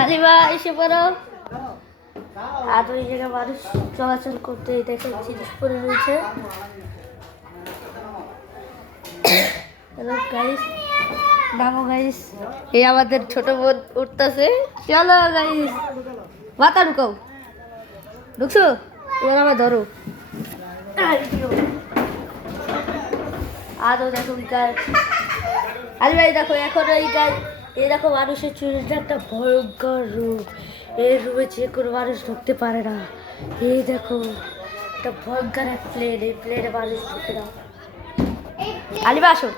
আলিমা এসে পড়ো। আর ওই জায়গায় মানুষ চলাচল করতে দেখে জিনিস পড়ে রয়েছে। হ্যালো গাইস, নামো গাইস। এই আমাদের ছোট বোন উঠতেছে। চলো গাইস, মাথা ঢুকাও। ঢুকছো? এবার আমার ধরো। আরো দেখো গাছ। আরে ভাই দেখো, এখন এই গাছ, এই দেখো মানুষের চুরিটা একটা ভয়ঙ্কর রূপ। এই রুমে যে কোনো মানুষ ঢুকতে পারে না। এই দেখো একটা ভয়ঙ্কর এক প্লেন, এই প্লেনে মানুষ ঢুকে না। আলিবা আসো।